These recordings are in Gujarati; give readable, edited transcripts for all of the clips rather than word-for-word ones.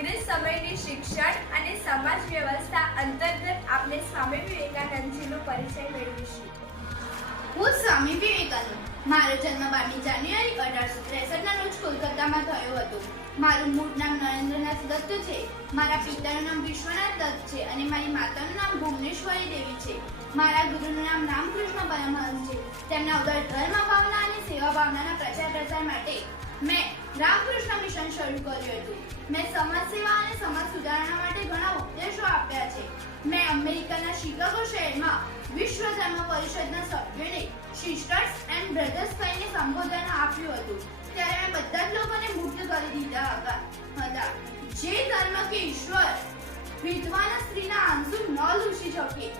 અંગ્રેજ સમયની શિક્ષણ અને સમાજ વ્યવસ્થા અંતર્ગત આપણે સ્વામી વિવેકાનંદજીનો પરિચય મેળવીશું. હું સ્વામી વિવેકાનંદ. મારો જન્મ 12 જાન્યુઆરી 1863ના રોજ કોલકાતામાં થયો હતો. મારું મૂળ નામ નરેન્દ્રનાથ દત્ત છે. મારા પિતાનું નામ વિશ્વનાથ દત્ત છે અને મારી માતાનું નામ ભુવનેશ્વરી દેવી છે. મારા ગુરુનું નામ રામકૃષ્ણ પરમહંસ છે. તેમના ઉદાર ધર્મ ભાવના અને સેવા ભાવનાના પ્રચાર પ્રસાર માટે મેં રામકૃષ્ણ મિશન શરૂ કર્યું હતું. મેં સમાજ સેવા અને સમાજ સુધારણા માટે ઘણા ઉપદેશો આપ્યા છે. મેં અમેરિકાના શિકાગો શહેરમાં વિશ્વ ધર્મ પરિષદના સભ્યોને સિસ્ટર્સ એન્ડ બ્રધર્સ કહીને સંબોધન આપ્યું હતું. ત્યારે મેં બધા જ લોકોને મુક્ત કરી દીધા હતા. જે ધર્મ કે ઈશ્વર વિધવા સ્ત્રીના આંસુ ન લૂછી શકે,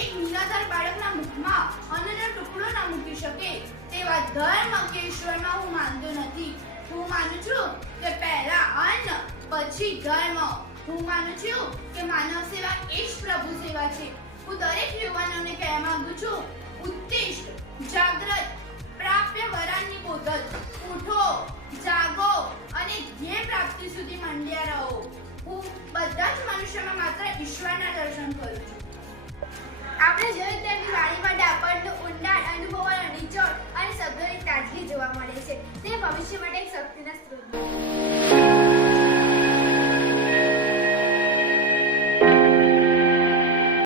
એક નિરાધાર બાળકના મુખમાં અન્નનો ટુકડો ન મૂકી શકે, તેવા ધર્મ કે ઈશ્વરમાં હું માનતો નથી. હું માનું છું કે પહેલા અન્ન પછી ધર્મ. હું માનું છું કે માનવ સેવા એ જ પ્રભુ સેવા છે. હું દરેક યુવાનોને કહેવા માંગુ છું, ઉત્તિષ્ઠ, જાગ્રત